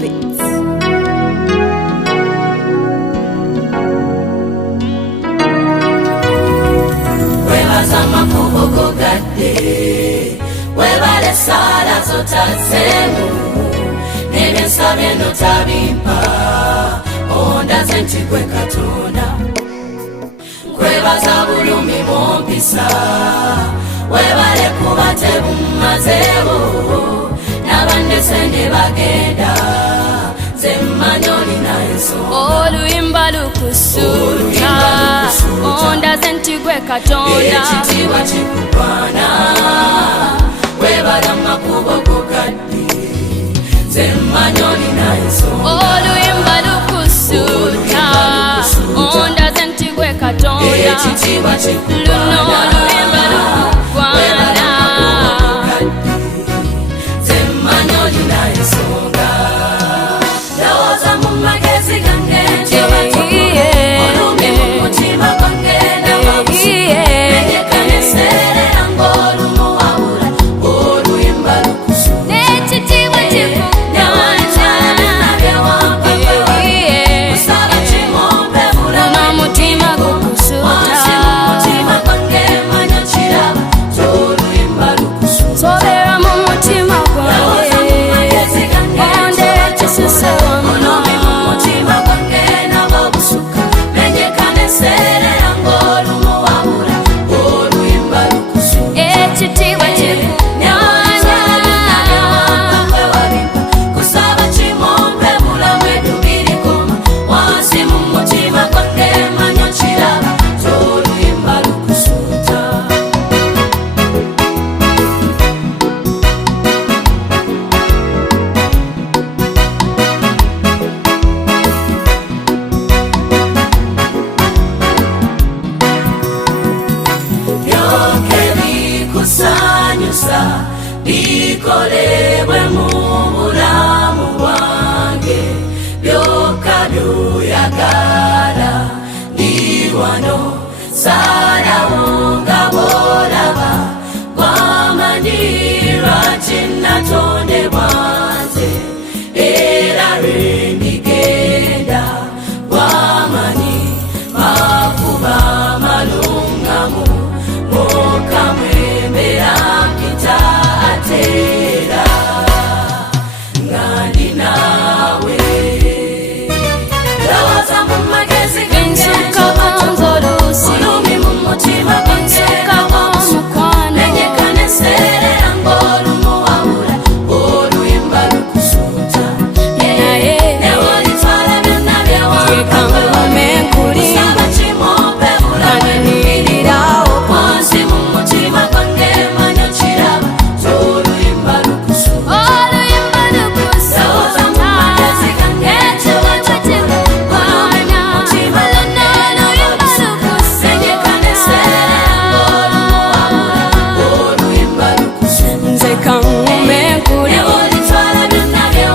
Bits. Webaza amakubo gogadde, webale sala zotazeemu, n'ebyensabye notabimpa, ondaze nti gwe Katonda. Kwebaza bulumi bwompisa, webale kuba tebumazeewo, n'abandese ne bagenda, nze mmanyi olina ensonga. Oluyimba lukusuuta, ondaze nti gwe Katonda. Ekitiibwa kikugwana, webale amakubo gogadde, nze mmanyi olina ensonga. Oluyimba lukusuuta, ondaze nti gwe Katonda. Ekitiibwa kikugwana, luno oluyimba lukugwana, nze mmanyi olina ensonga. Ndowooza mu magezi gange njoba olumi mu mutima gwange n'amabusuka, menyekana eseerera ng'olumu wabula oluyimba lukusuuta. n'ekitiibwa kikugwana, Kusaba kimompe bulamu n'omutima gukusuuta. wansi mu mutima gwange manya kiraba ky'oluyimba lukusuuta. Sobera mu mutima gwange, onde ekisusse Olumi mu mutima gwange n'amabusuka, menyekana eseerera ng'olumu wabula oluyimba lukusuuta. ekitiibwa kikugwana, Kusaba kimompe bulamu edubirikoma, wansi mu mutima gwange manya kiraba ky'oluyimba lukusuuta. Byonke bikusanyusa, bikolebwe mu bulamu bwange, byokka by'oyagala. Ndi wano salawo nga bw'olaba, bw'amanyi lwaki natondebwa nze, era lwe ndigenda, bw'amanyi makuba malungamu, mwoka mwemera mpita ateera nga ndi naawe. Ndowooza mu magezi gange nsukka bonza oluusi, olumi mu mutima gwange nsukka bw'omukwano, menyekana eseerera ng'olumu wabula oluyimba lukusuuta. naye Newolitwala byonna yekangume nkuli, kusaba kimompe bulamu kaniniirirawo wansi mu mutima gwange manya kiraba ky'oluyimba lukusuuta. oluyimba lukusuuta. ekitiibwa kikugwana, luno oluyimba lukusuuta. nze kangume nkuli,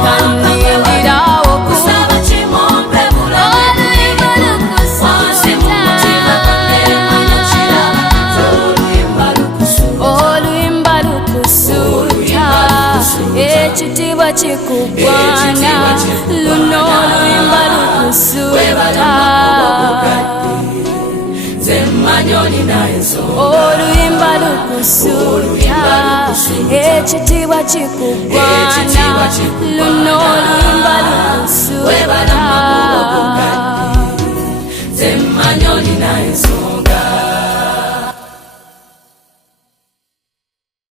kaniniirirawo Kusaba kimompe bulamu oluyimba wansi mu mutima gwange manya kiraba ky'oluyimba lukusuuta. oluyimba lukusuuta. ekitiibwa kikugwana, luno oluyimba lukusuuta. Nze mmanyi olina ensonga. oluyimba lukusuuta. ekitiibwa kikugwana,